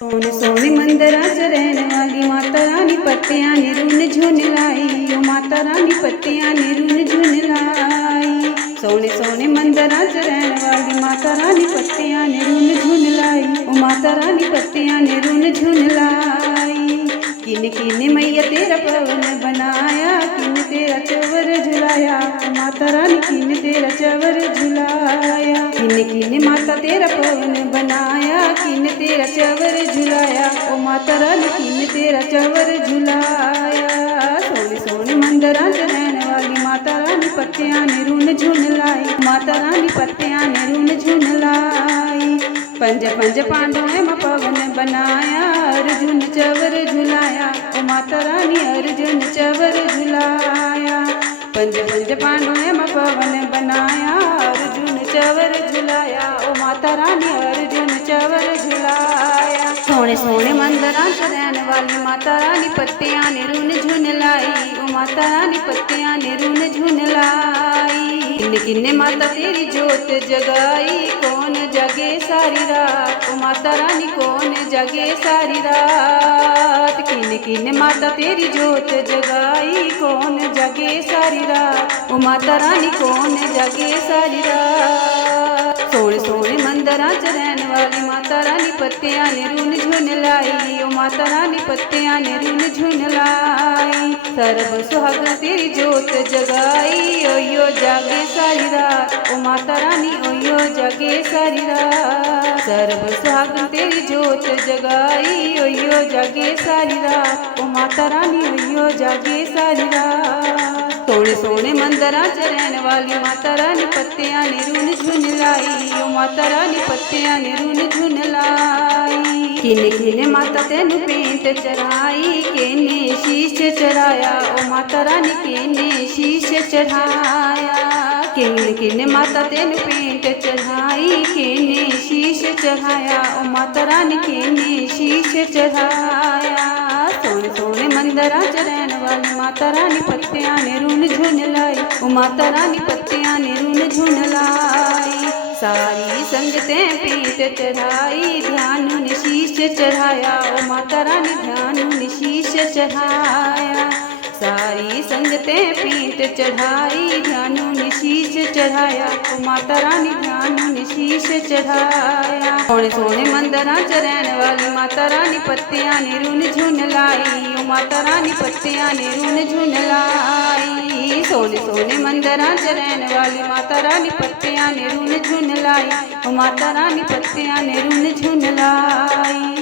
सोने सोने मंदिरा च रहने वाली माता रानी पत्तियां ने रुन झुन लाई। ओ माता रानी पत्तियां ने रुन झुन लाई। सोने सोने मंदिरा च रहने वाली माता रानी पत्तियां ने रुन झुन लाई। ओ माता रानी पत्तियां ने रुन झुन लाई। किन किन मैया तेरा पवन बनाया, किन तेरा चवर झुलाया। ओ माता रानी किन तेरा चवर झुलाया। किन किन माता तेरा पवन बनाया, किन तेरा चवर झुलाया। ओ माता रानी किन तेरा चवर झुलाया। सोने सोने मंदिरा च रहने वाली माता रानी पत्तियां ने रुन झुन लाई। माता रानी पत्तियां ने रुन झुन लाई। पंज पंज पांडवों में पवन बनाया, अर्जुन चवर झुलाया। ओ माता रानी अर्जुन चवर झुलाया। पंज पंज पांडवों में पवन बनाया, अर्जुन चवर झुलाया। ओ माता रानी अर्जुन चवर झुलाया। सोने सोने मंदिरा च रहने वाली माता रानी पत्तियां ने रुन झुन लाई। ओ माता रानी पत्तियां ने रुन झुन लाई। किन किन माता तेरी जोत जगाई, कौन जगे सारी रात। ओ माता रानी कौन जगे सारी रात। किन किन माता तेरी जोत जगाई, कौन जगे सारी रात। ओ माता रानी कौन जगे सारी रात। सोने सोने मंदिरा च रहने वाली माता रानी पत्तियां ने रुन झुन लाई। ओ माता रानी पत्तियां ने रुन झुन लाई। सर्व सुहाग तेरी जोत जगाई, ओयो जागे सारी रात। ओ माता रानी ओयो जागे सारी रात। सर्व सुहाग तेरी जोत जगाई, ओयो जागे सारी रात। ओ माता रानी ओयो जागे सारी रात। सोने सोने मंदिरा च रहने वाली माता रानी पत्तियां ने रुन झुन लाई। ओ माता रानी पत्तियां ने रुन झुन लाई। किन किन माता तेनु पेंट चढ़ाई, केने शीश चढ़ाया। ओ माता रानी केने शीश चढ़ाया। किन किन माता तेनु पेंट चढ़ाई, केने शीश चढ़ाया। ओ माता रानी केने शीश चढ़ाया। सोने सोने मंदिरा च रहने वाली माता रानी पत्तियां ने रुन झुन लाई। ओ माता रानी पत्तियां ने रुन झुन लाई। सारी संगतें पेंट चढ़ाई, ध्यान ने शीश चढ़ाया। ओ माता रानी ध्यान ने शीश चढ़ाया। सारी संगतें पेंट चढ़ाई, ध्यान ने शीश चढ़ाया। ओ माता रानी ध्यान ने शीश चढ़ाया। सोने सोने मंदिरा च रहने वाली माता रानी पत्तियां ने रुन झुन लाई। ओ माता रानी पत्तियां ने रुन झुन लाई। सोने सोने मंदिरा च रहने वाली माता रानी पत्तियां ने रुन झुन लाई। ओ माता रानी पत्तियां ने रुन झुन लाई।